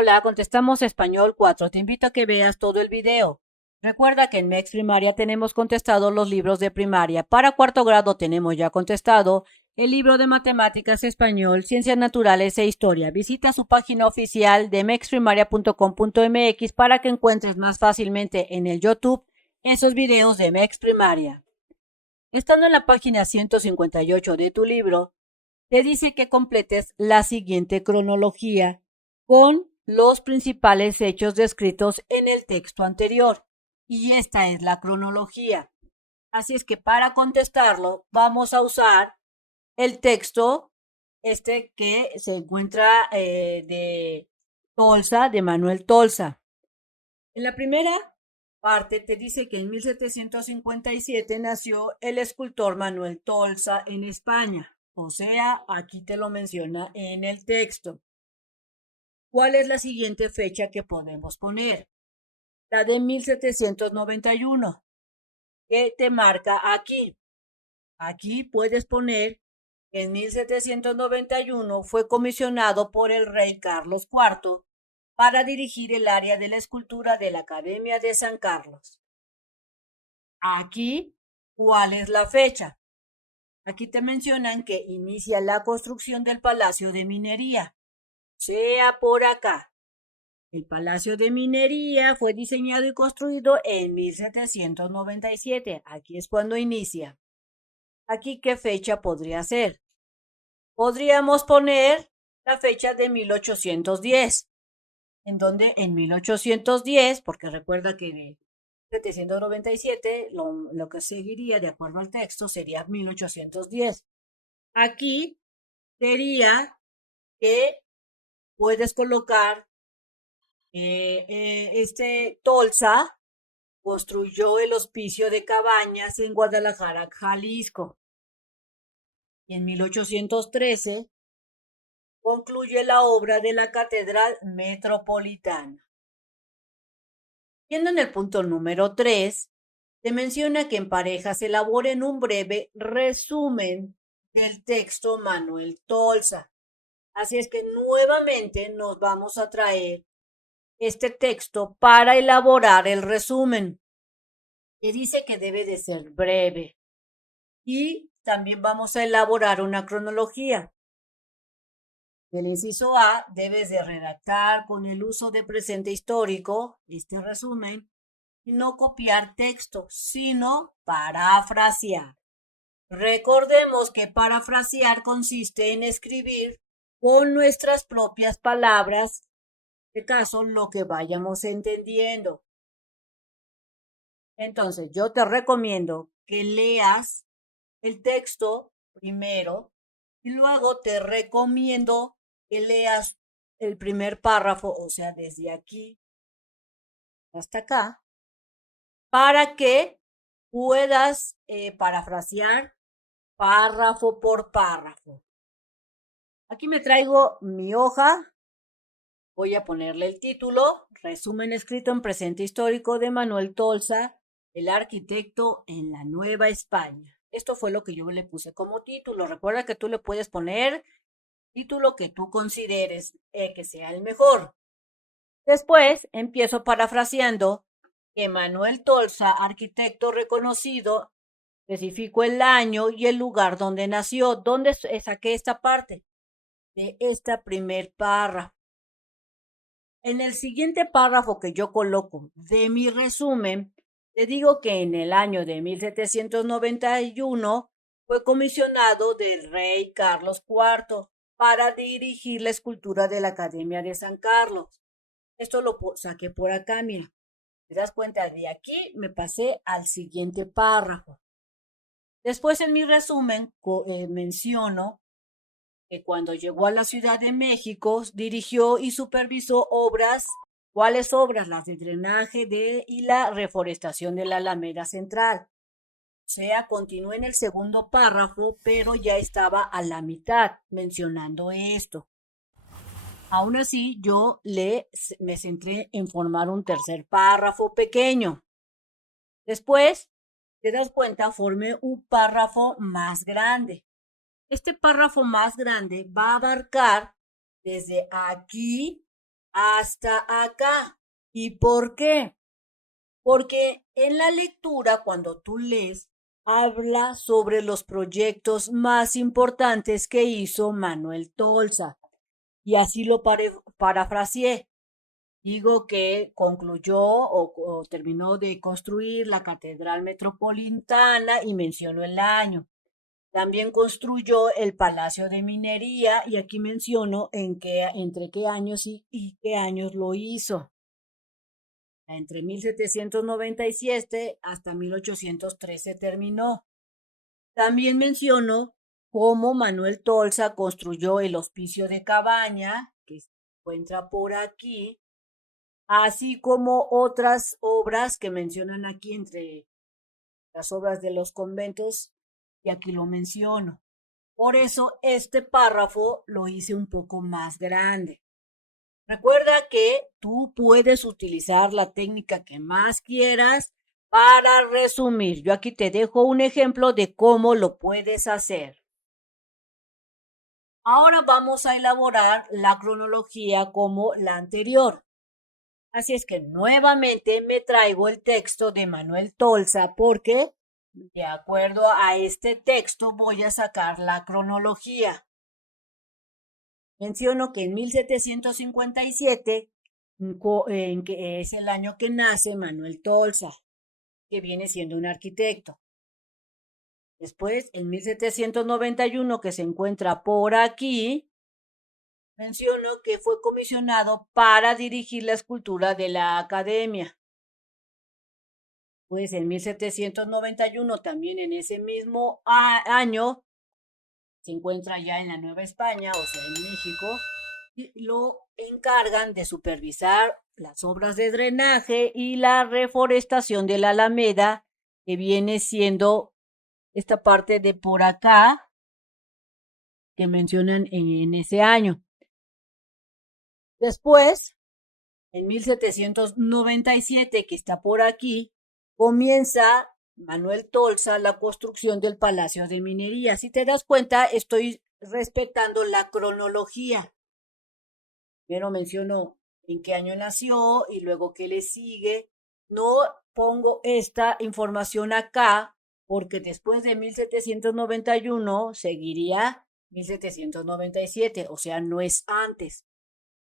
Hola, contestamos español 4. Te invito a que veas todo el video. Recuerda que en MEX Primaria tenemos contestado los libros de primaria. Para cuarto grado tenemos ya contestado el libro de matemáticas, español, ciencias naturales e historia. Visita su página oficial de mexprimaria.com.mx para que encuentres más fácilmente en el YouTube esos videos de MEX Primaria. Estando en la página 158 de tu libro, te dice que completes la siguiente cronología con los principales hechos descritos en el texto anterior. Y esta es la cronología. Así es que para contestarlo vamos a usar el texto que se encuentra de Tolsa, de Manuel Tolsa. En la primera parte te dice que en 1757 nació el escultor Manuel Tolsa en España. O sea, aquí te lo menciona en el texto. ¿Cuál es la siguiente fecha que podemos poner? La de 1791, que te marca aquí. Aquí puedes poner que en 1791 fue comisionado por el rey Carlos IV para dirigir el área de la escultura de la Academia de San Carlos. Aquí, ¿cuál es la fecha? Aquí te mencionan que inicia la construcción del Palacio de Minería. Sea por acá. El Palacio de Minería fue diseñado y construido en 1797. Aquí es cuando inicia. Aquí, ¿qué fecha podría ser? Podríamos poner la fecha de 1810. En donde en 1810, porque recuerda que en 797 lo que seguiría de acuerdo al texto sería 1810. Aquí sería que puedes colocar Tolsa construyó el Hospicio de Cabañas en Guadalajara, Jalisco. Y en 1813 concluye la obra de la Catedral Metropolitana. Yendo en el punto número 3, se menciona que en parejas elaboren un breve resumen del texto Manuel Tolsa. Así es que nuevamente nos vamos a traer este texto para elaborar el resumen, que dice que debe de ser breve. Y también vamos a elaborar una cronología. El inciso A, debes de redactar con el uso de presente histórico este resumen y no copiar texto, sino parafrasear. Recordemos que parafrasear consiste en escribir con nuestras propias palabras, en este caso, lo que vayamos entendiendo. Entonces, yo te recomiendo que leas el texto primero y luego te recomiendo que leas el primer párrafo, o sea, desde aquí hasta acá, para que puedas parafrasear párrafo por párrafo. Aquí me traigo mi hoja, voy a ponerle el título, resumen escrito en presente histórico de Manuel Tolsa, el arquitecto en la Nueva España. Esto fue lo que yo le puse como título. Recuerda que tú le puedes poner título que tú consideres que sea el mejor. Después empiezo parafraseando que Manuel Tolsa, arquitecto reconocido, especifico el año y el lugar donde nació. ¿Dónde saqué esta parte? De esta primer párrafo. En el siguiente párrafo que yo coloco de mi resumen, te digo que en el año de 1791 fue comisionado del rey Carlos IV para dirigir la escultura de la Academia de San Carlos. Esto lo saqué por acá, mira. ¿Te das cuenta? De aquí me pasé al siguiente párrafo. Después en mi resumen menciono que cuando llegó a la Ciudad de México dirigió y supervisó obras. ¿Cuáles obras? Las de drenaje y la reforestación de la Alameda Central. O sea, continué en el segundo párrafo, pero ya estaba a la mitad mencionando esto. Aún así, me centré en formar un tercer párrafo pequeño. Después, te das cuenta, formé un párrafo más grande. Este párrafo más grande va a abarcar desde aquí hasta acá. ¿Y por qué? Porque en la lectura, cuando tú lees, habla sobre los proyectos más importantes que hizo Manuel Tolsa. Y así lo parafraseé. Digo que concluyó o terminó de construir la Catedral Metropolitana y mencionó el año. También construyó el Palacio de Minería y aquí menciono entre qué años y qué años lo hizo. Entre 1797 hasta 1813 terminó. También menciono cómo Manuel Tolsa construyó el Hospicio de Cabaña, que se encuentra por aquí, así como otras obras que mencionan aquí entre las obras de los conventos, y aquí lo menciono. Por eso este párrafo lo hice un poco más grande. Recuerda que tú puedes utilizar la técnica que más quieras para resumir. Yo aquí te dejo un ejemplo de cómo lo puedes hacer. Ahora vamos a elaborar la cronología como la anterior. Así es que nuevamente me traigo el texto de Manuel Tolsa porque de acuerdo a este texto voy a sacar la cronología. Menciono que en 1757 que es el año que nace Manuel Tolsa, que viene siendo un arquitecto. Después, en 1791, que se encuentra por aquí, menciono que fue comisionado para dirigir la escultura de la academia. Pues en 1791, también en ese mismo año, se encuentra ya en la Nueva España, o sea, en México, y lo encargan de supervisar las obras de drenaje y la reforestación de la Alameda, que viene siendo esta parte de por acá que mencionan en ese año. Después, en 1797, que está por aquí, comienza Manuel Tolsa la construcción del Palacio de Minería. Si te das cuenta, estoy respetando la cronología. Primero menciono en qué año nació y luego qué le sigue. No pongo esta información acá porque después de 1791 seguiría 1797, o sea, no es antes.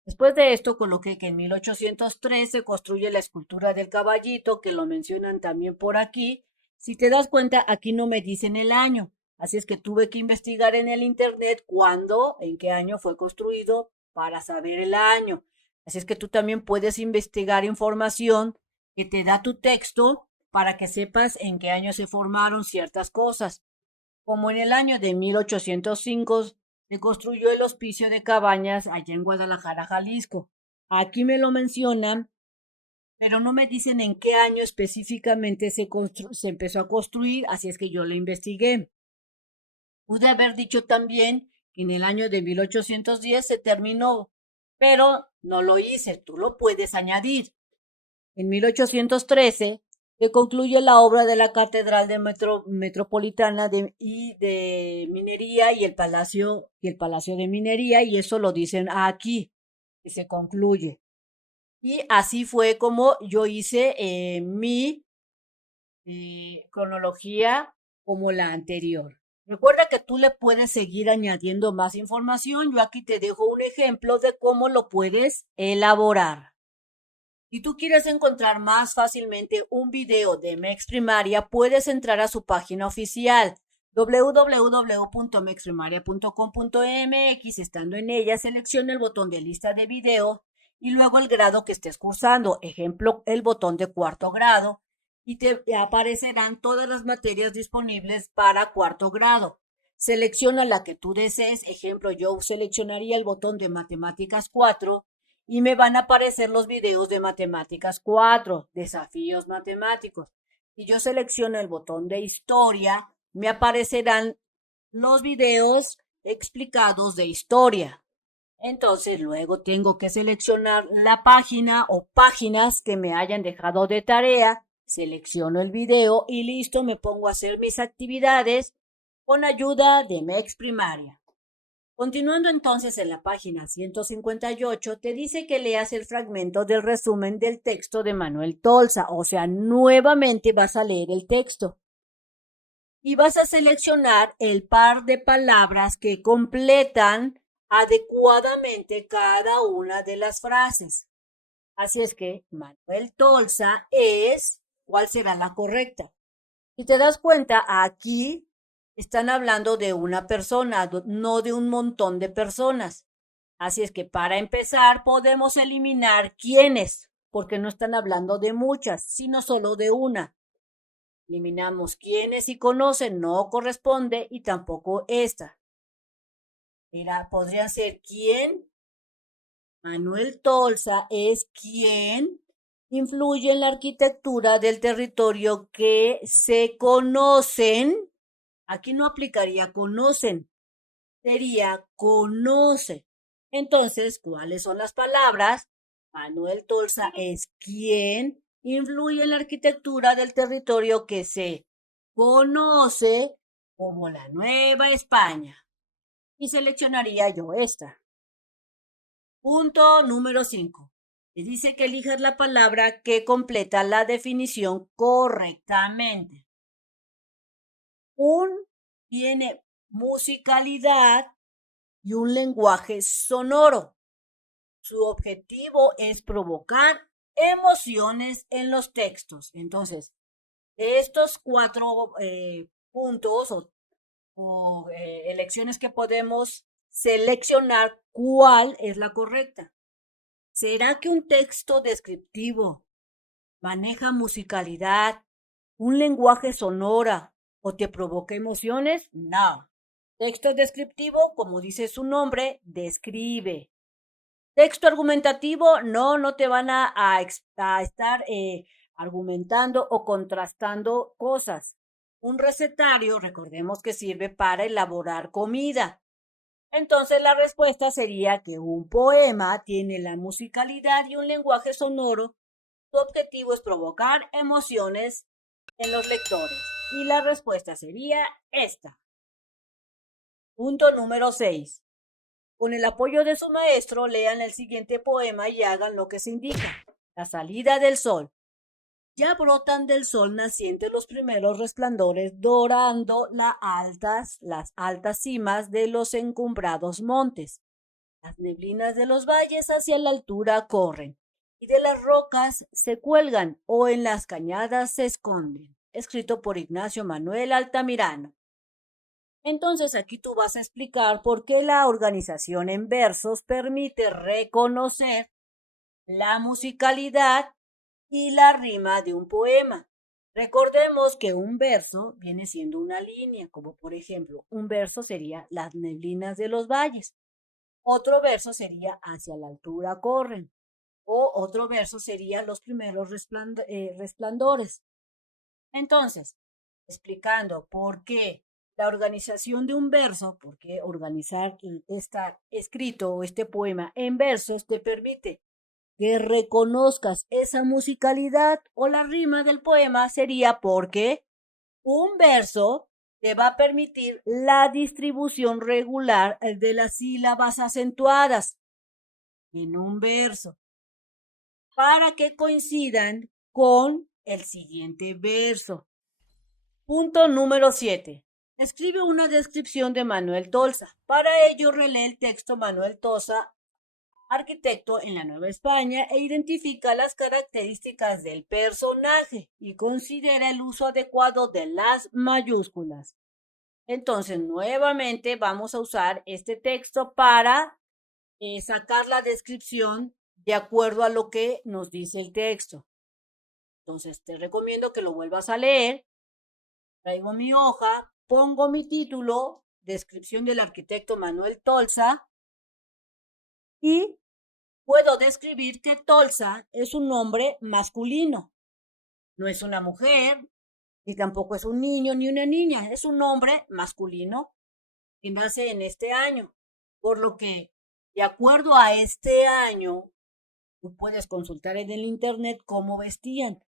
Después de esto coloqué que en 1803 se construye la escultura del caballito, que lo mencionan también por aquí. Si te das cuenta, aquí no me dicen el año. Así es que tuve que investigar en el internet cuándo, en qué año fue construido para saber el año. Así es que tú también puedes investigar información que te da tu texto para que sepas en qué año se formaron ciertas cosas. Como en el año de 1805 se construyó el Hospicio de Cabañas allá en Guadalajara, Jalisco. Aquí me lo mencionan, pero no me dicen en qué año específicamente se empezó a construir, así es que yo lo investigué. Pude haber dicho también que en el año de 1810 se terminó, pero no lo hice, tú lo puedes añadir. En 1813 se concluye la obra de la Catedral de Metropolitana y de Minería y el Palacio de Minería, y eso lo dicen aquí, que se concluye. Y así fue como yo hice mi cronología como la anterior. Recuerda que tú le puedes seguir añadiendo más información. Yo aquí te dejo un ejemplo de cómo lo puedes elaborar. Si tú quieres encontrar más fácilmente un video de MEX Primaria, puedes entrar a su página oficial www.mexprimaria.com.mx. Estando en ella, selecciona el botón de lista de video y luego el grado que estés cursando, ejemplo, el botón de cuarto grado, y te aparecerán todas las materias disponibles para cuarto grado. Selecciona la que tú desees, ejemplo, yo seleccionaría el botón de Matemáticas 4 y me van a aparecer los videos de Matemáticas 4, desafíos matemáticos. Si yo selecciono el botón de Historia, me aparecerán los videos explicados de historia. Entonces luego tengo que seleccionar la página o páginas que me hayan dejado de tarea, selecciono el video y listo, me pongo a hacer mis actividades con ayuda de MEX Primaria. Continuando entonces en la página 158, te dice que leas el fragmento del resumen del texto de Manuel Tolsa, o sea, nuevamente vas a leer el texto. Y vas a seleccionar el par de palabras que completan adecuadamente cada una de las frases. Así es que Manuel Tolsa es, ¿cuál será la correcta? Si te das cuenta, aquí están hablando de una persona, no de un montón de personas. Así es que para empezar podemos eliminar quiénes, porque no están hablando de muchas, sino solo de una. Eliminamos quiénes y conocen, no corresponde, y tampoco esta. Mira, podrían ser quién. Manuel Tolsa es quien influye en la arquitectura del territorio que se conocen. Aquí no aplicaría conocen, sería conoce. Entonces, ¿cuáles son las palabras? Manuel Tolsa es quien influye en la arquitectura del territorio que se conoce como la Nueva España. Y seleccionaría yo esta. Punto número 5. Te dice que elijas la palabra que completa la definición correctamente. Tiene musicalidad y un lenguaje sonoro. Su objetivo es provocar emociones en los textos. Entonces, estos 4 puntos o elecciones que podemos seleccionar, ¿cuál es la correcta? ¿Será que un texto descriptivo maneja musicalidad, un lenguaje sonora o te provoca emociones? No. Texto descriptivo, como dice su nombre, describe. Texto argumentativo, no te van a estar argumentando o contrastando cosas. Un recetario, recordemos que sirve para elaborar comida. Entonces la respuesta sería que un poema tiene la musicalidad y un lenguaje sonoro. Su objetivo es provocar emociones en los lectores. Y la respuesta sería esta. Punto número 6. Con el apoyo de su maestro, lean el siguiente poema y hagan lo que se indica. La salida del sol. Ya brotan del sol naciente los primeros resplandores, dorando las altas cimas de los encumbrados montes. Las neblinas de los valles hacia la altura corren, y de las rocas se cuelgan o en las cañadas se esconden. Escrito por Ignacio Manuel Altamirano. Entonces aquí tú vas a explicar por qué la organización en versos permite reconocer la musicalidad y la rima de un poema. Recordemos que un verso viene siendo una línea, como por ejemplo, un verso sería las neblinas de los valles, otro verso sería hacia la altura corren, o otro verso sería los primeros resplandores. Entonces, explicando por qué la organización de un verso, por qué organizar este escrito o este poema en versos te permite que reconozcas esa musicalidad o la rima del poema sería porque un verso te va a permitir la distribución regular de las sílabas acentuadas en un verso para que coincidan con el siguiente verso. Punto número 7. Escribe una descripción de Manuel Tolsa. Para ello relee el texto Manuel Tolsa, arquitecto en la Nueva España, e identifica las características del personaje y considera el uso adecuado de las mayúsculas. Entonces, nuevamente vamos a usar este texto para sacar la descripción de acuerdo a lo que nos dice el texto. Entonces, te recomiendo que lo vuelvas a leer. Traigo mi hoja, pongo mi título, descripción del arquitecto Manuel Tolsa, y puedo describir que Tolsa es un nombre masculino. No es una mujer, ni tampoco es un niño ni una niña, es un nombre masculino que nace en este año. Por lo que, de acuerdo a este año, tú puedes consultar en el internet cómo vestían.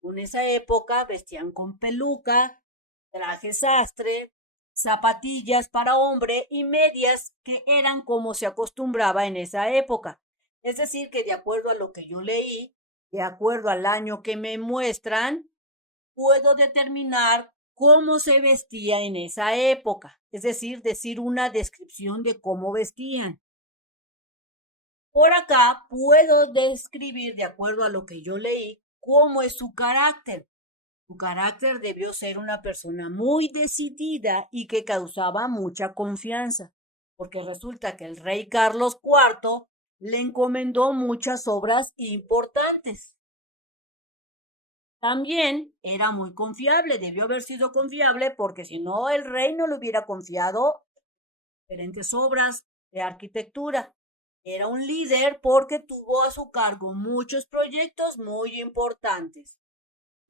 En esa época vestían con peluca, traje sastre, zapatillas para hombre y medias que eran como se acostumbraba en esa época. Es decir, que de acuerdo a lo que yo leí, de acuerdo al año que me muestran, puedo determinar cómo se vestía en esa época, es decir una descripción de cómo vestían. Por acá puedo describir, de acuerdo a lo que yo leí, cómo es su carácter. Su carácter debió ser una persona muy decidida y que causaba mucha confianza, porque resulta que el rey Carlos IV le encomendó muchas obras importantes. También era muy confiable, debió haber sido confiable porque si no el rey no le hubiera confiado diferentes obras de arquitectura. Era un líder porque tuvo a su cargo muchos proyectos muy importantes.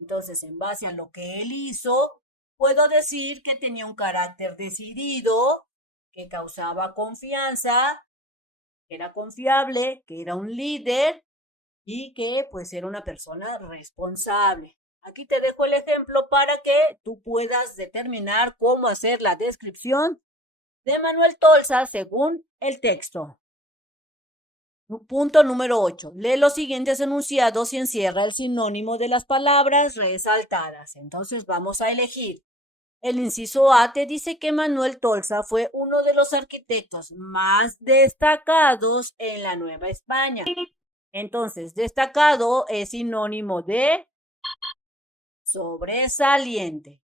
Entonces, en base a lo que él hizo, puedo decir que tenía un carácter decidido, que causaba confianza, que era confiable, que era un líder y que pues era una persona responsable. Aquí te dejo el ejemplo para que tú puedas determinar cómo hacer la descripción de Manuel Tolsa según el texto. Punto número 8. Lee los siguientes enunciados y encierra el sinónimo de las palabras resaltadas. Entonces vamos a elegir. El inciso A te dice que Manuel Tolsa fue uno de los arquitectos más destacados en la Nueva España. Entonces, destacado es sinónimo de sobresaliente.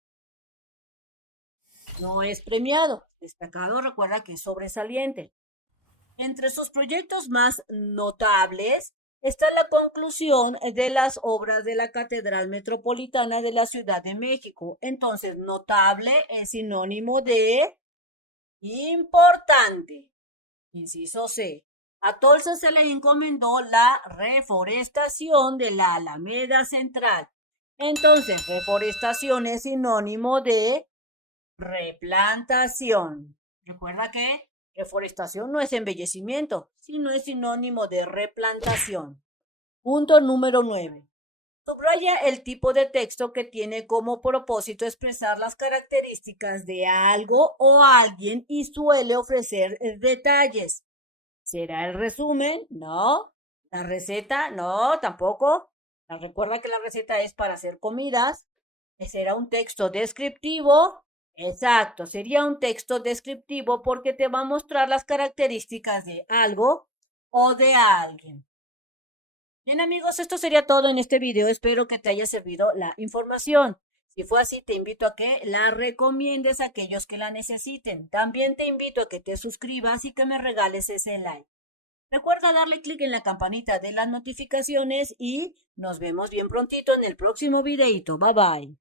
No es premiado. Destacado, recuerda que es sobresaliente. Entre sus proyectos más notables está la conclusión de las obras de la Catedral Metropolitana de la Ciudad de México. Entonces, notable es sinónimo de importante. Inciso C. A Tolsa se le encomendó la reforestación de la Alameda Central. Entonces, reforestación es sinónimo de replantación. Recuerda que reforestación no es embellecimiento, sino es sinónimo de replantación. Punto número 9. Subraya el tipo de texto que tiene como propósito expresar las características de algo o alguien y suele ofrecer detalles. ¿Será el resumen? No. ¿La receta? No, tampoco. Recuerda que la receta es para hacer comidas. ¿Será un texto descriptivo? Exacto, sería un texto descriptivo porque te va a mostrar las características de algo o de alguien. Bien amigos, esto sería todo en este video. Espero que te haya servido la información. Si fue así, te invito a que la recomiendes a aquellos que la necesiten. También te invito a que te suscribas y que me regales ese like. Recuerda darle clic en la campanita de las notificaciones y nos vemos bien prontito en el próximo videito. Bye bye.